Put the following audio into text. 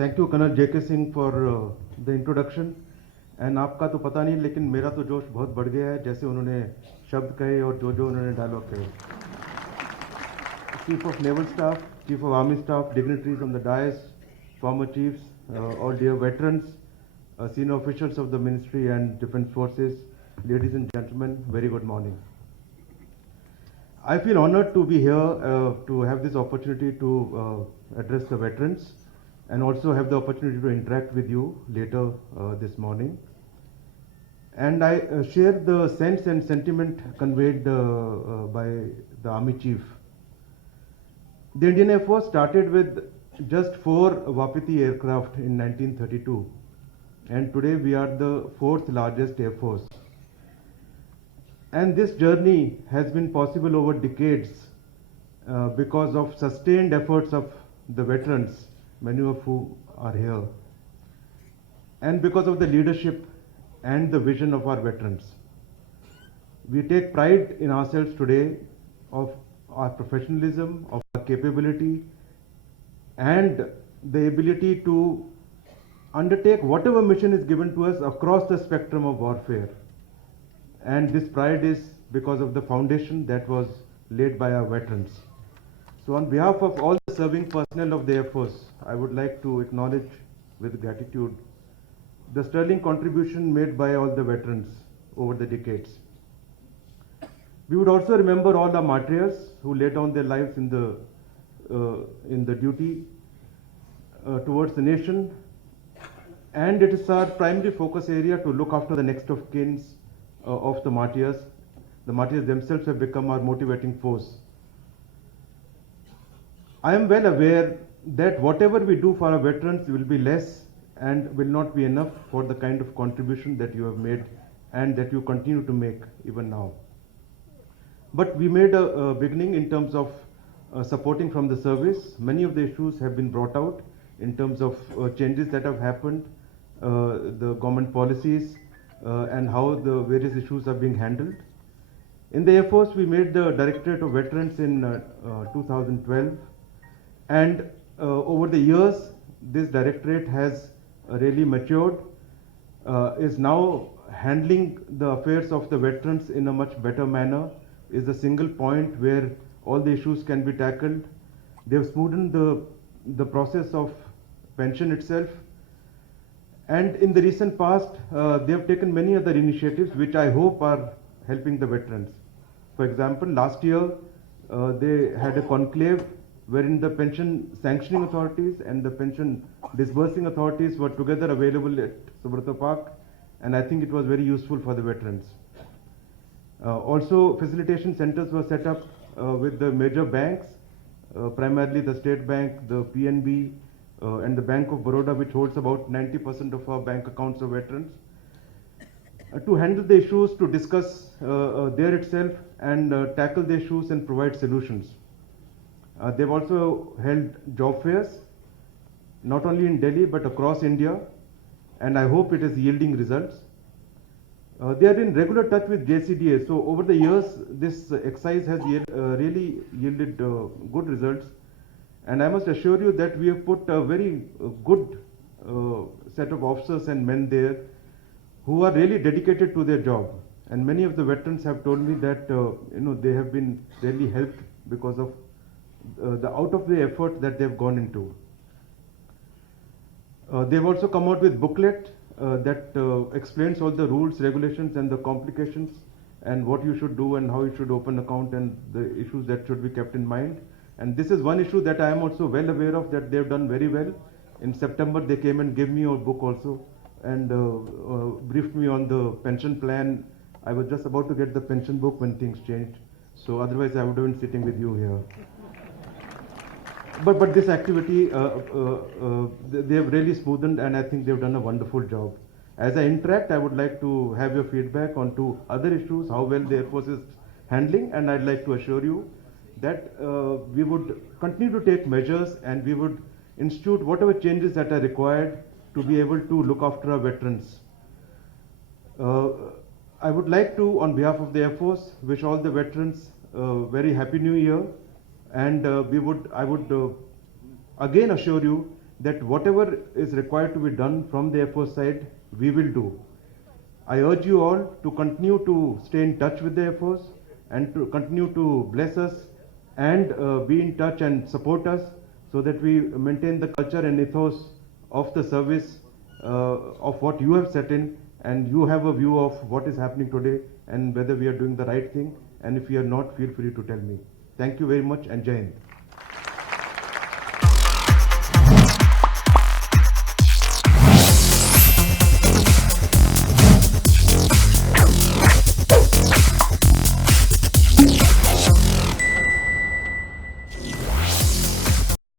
Thank you colonel JK Singh for the introduction. And आपका तो पता नहीं, लेकिन मेरा तो जोश बहुत बढ़ गया है जैसे उन्होंने शब्द कहे और जो उन्होंने डायलॉग कहे। Chief of naval staff, chief of army staff, dignitaries on the dais, former chiefs, all dear veterans, senior officials of the ministry and defense forces, ladies and gentlemen, very good morning. I feel honored to be here to have this opportunity to address the veterans and also have the opportunity to interact with you later this morning. And I share the sense and sentiment conveyed by the Army Chief. The Indian Air Force started with just 4 Wapiti aircraft in 1932, and today we are the 4th largest Air Force. And this journey has been possible over decades because of sustained efforts of the veterans, many of whom are here, and because of the leadership and the vision of our veterans. We take pride in ourselves today of our professionalism, of our capability, and the ability to undertake whatever mission is given to us across the spectrum of warfare. And this pride is because of the foundation that was laid by our veterans. So on behalf of all the serving personnel of the Air Force, I would like to acknowledge with gratitude the sterling contribution made by all the veterans over the decades. We would also remember all our martyrs who laid down their lives in the duty towards the nation, and it is our primary focus area to look after the next of kin of the martyrs. The martyrs themselves have become our motivating force. I am well aware that whatever we do for our veterans will be less and will not be enough for the kind of contribution that you have made and that you continue to make even now. But we made a beginning in terms of supporting from the service. Many of the issues have been brought out in terms of changes that have happened, the government policies, and how the various issues are being handled. In the Air Force, we made the Directorate of Veterans in 2012, and over the years, this directorate has really matured, is now handling the affairs of the veterans in a much better manner, is a single point where all the issues can be tackled. They have smoothened the process of pension itself. And in the recent past, they have taken many other initiatives which I hope are helping the veterans. For example, last year, they had a conclave wherein the pension sanctioning authorities and the pension disbursing authorities were together available at Subrata Park, and I think it was very useful for the veterans. Also, facilitation centers were set up with the major banks, primarily the State Bank, the PNB, and the Bank of Baroda, which holds about 90% of our bank accounts of veterans, to handle the issues, to discuss there itself and tackle the issues and provide solutions. They've also held job fairs, not only in Delhi but across India, and I hope it is yielding results. They are in regular touch with JCDA, so over the years this exercise has really yielded good results. And I must assure you that we have put a very good set of officers and men there who are really dedicated to their job. And many of the veterans have told me that they have been really helped because of the out of the effort that they've gone into. They've also come out with booklet that explains all the rules, regulations, and the complications, and what you should do and how you should open account and the issues that should be kept in mind. And this is one issue that I am also well aware of, that they've done very well. In September, they came and gave me a book also and briefed me on the pension plan. I was just about to get the pension book when things changed. So otherwise, I would have been sitting with you here. But this activity, they have really smoothened, and I think they've done a wonderful job. As I interact, I would like to have your feedback on to other issues, how well the Air Force is handling, and I'd like to assure you that we would continue to take measures and we would institute whatever changes that are required to be able to look after our veterans. I would like to, on behalf of the Air Force, wish all the veterans a very happy new year, and I would again assure you that whatever is required to be done from the Air Force side, we will do. I urge you all to continue to stay in touch with the Air Force and to continue to bless us and be in touch and support us so that we maintain the culture and ethos of the service of what you have set in, and you have a view of what is happening today and whether we are doing the right thing, and if we are not, feel free to tell me. Thank you very much and Jai Hind.